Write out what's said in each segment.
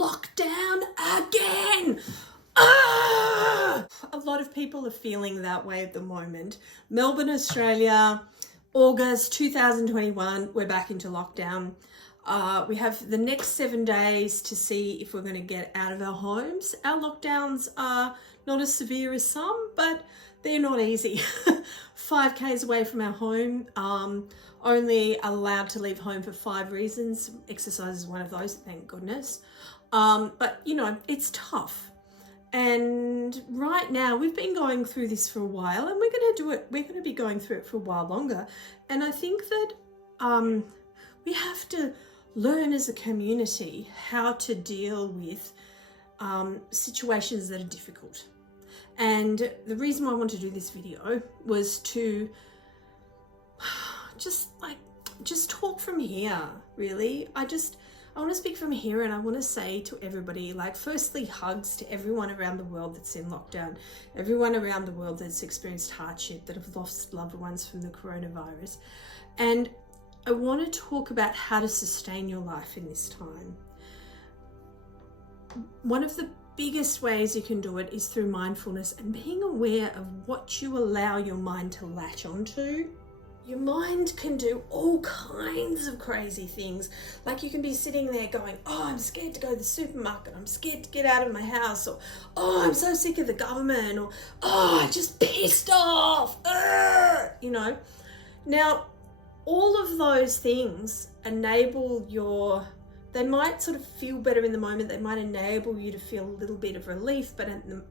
lockdown again. Ah! A lot of people are feeling that way at the moment. Melbourne, Australia, August 2021, we're back into lockdown. We have the next 7 days to see if we're going to get out of our homes. Our lockdowns are not as severe as some, but they're not easy. 5 k's away from our home, only allowed to leave home for 5 reasons. Exercise is one of those, thank goodness. But you know, it's tough. And right now we've been going through this for a while, and we're going to be going through it for a while longer. And I think that we have to learn as a community how to deal with situations that are difficult. And the reason why I want to do this video was to just talk from here, really. I want to speak from here, and I want to say to everybody, like, firstly, hugs to everyone around the world that's in lockdown, everyone around the world that's experienced hardship, that have lost loved ones from the coronavirus. And I want to talk about how to sustain your life in this time. One of the biggest ways you can do it is through mindfulness and being aware of what you allow your mind to latch onto. Your mind can do all kinds of crazy things. Like, you can be sitting there going, oh, I'm scared to go to the supermarket, I'm scared to get out of my house, or oh, I'm so sick of the government, or oh, I'm just pissed off, you know. Now, all of those things enable they might sort of feel better in the moment, they might enable you to feel a little bit of relief,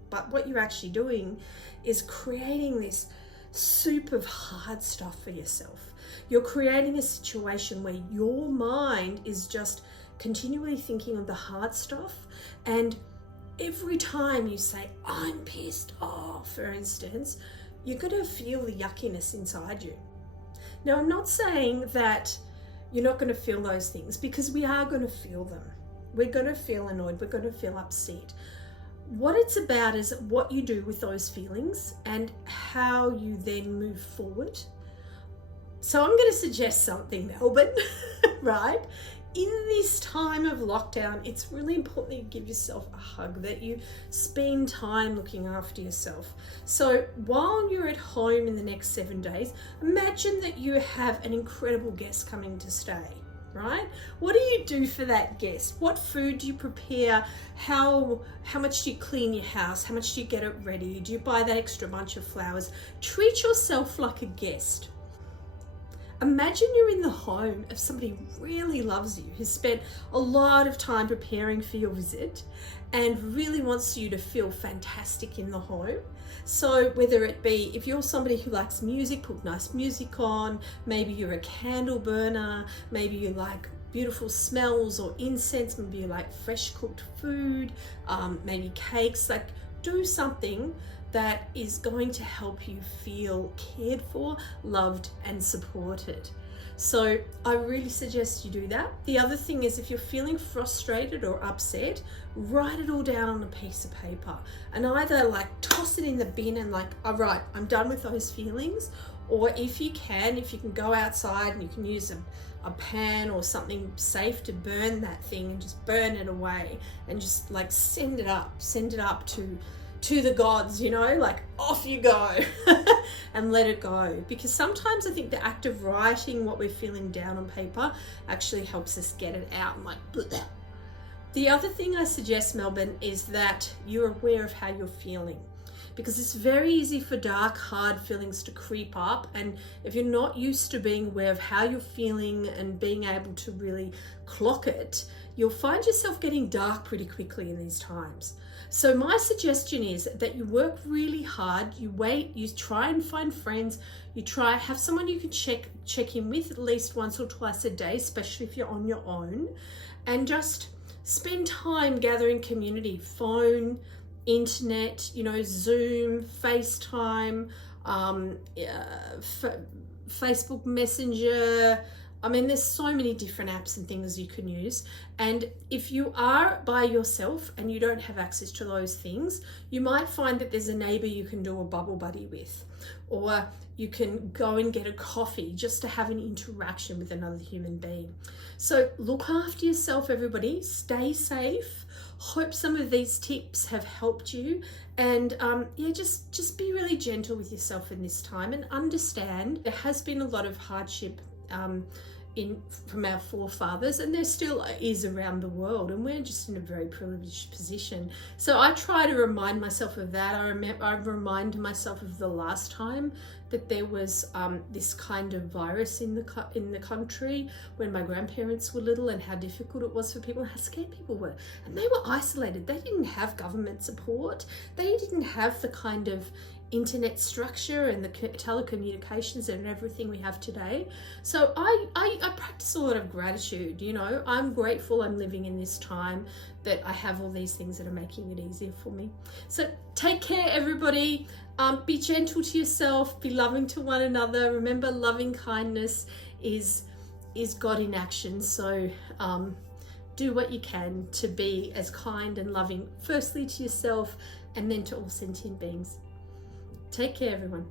but what you're actually doing is creating this soup of hard stuff for yourself. You're creating a situation where your mind is just continually thinking of the hard stuff, and every time you say, I'm pissed off, for instance, you're going to feel the yuckiness inside you. Now, I'm not saying that you're not going to feel those things, because we are going to feel them. We're going to feel annoyed, we're going to feel upset. What it's about is what you do with those feelings and how you then move forward. So I'm going to suggest something, Melbourne, right? In this time of lockdown, it's really important that you give yourself a hug, that you spend time looking after yourself. So while you're at home in the next 7 days, imagine that you have an incredible guest coming to stay, right? What do you do for that guest? What food do you prepare? How much do you clean your house? How much do you get it ready? Do you buy that extra bunch of flowers? Treat yourself like a guest. Imagine you're in the home of somebody who really loves you, who's spent a lot of time preparing for your visit and really wants you to feel fantastic in the home. So whether it be, if you're somebody who likes music, put nice music on, maybe you're a candle burner, maybe you like beautiful smells or incense, maybe you like fresh cooked food, maybe cakes. Like, do something that is going to help you feel cared for, loved, and supported. So I really suggest you do that. The other thing is, if you're feeling frustrated or upset, write it all down on a piece of paper and either like toss it in the bin and like, all right, I'm done with those feelings. Or if you can go outside and you can use a pan or something safe to burn that thing and just burn it away and just like send it up to the gods, you know, like, off you go and let it go. Because sometimes I think the act of writing what we're feeling down on paper actually helps us get it out and like, bleh. The other thing I suggest, Melbourne, is that you're aware of how you're feeling, because it's very easy for dark, hard feelings to creep up. And if you're not used to being aware of how you're feeling and being able to really clock it, you'll find yourself getting dark pretty quickly in these times. So my suggestion is that you work really hard, you wait, you try and find friends, you try have someone you can check in with at least once or twice a day, especially if you're on your own, and just spend time gathering community, phone, internet, you know, Zoom, FaceTime, Facebook Messenger, I mean, there's so many different apps and things you can use. And if you are by yourself and you don't have access to those things, you might find that there's a neighbor you can do a bubble buddy with, or you can go and get a coffee just to have an interaction with another human being. So look after yourself, everybody. Stay safe. Hope some of these tips have helped you. And yeah, just be really gentle with yourself in this time, and understand there has been a lot of hardship from our forefathers, and there still is around the world, and we're just in a very privileged position. So I try to remind myself of that. I remind myself of the last time that there was this kind of virus in the country when my grandparents were little, and how difficult it was for people, and how scared people were, and they were isolated. They didn't have government support. They didn't have the kind of internet structure and the telecommunications and everything we have today. So I practice a lot of gratitude. You know, I'm grateful I'm living in this time, that I have all these things that are making it easier for me. So take care, everybody. Be gentle to yourself, be loving to one another. Remember, loving kindness is God in action. So do what you can to be as kind and loving, firstly to yourself and then to all sentient beings. Take care, everyone.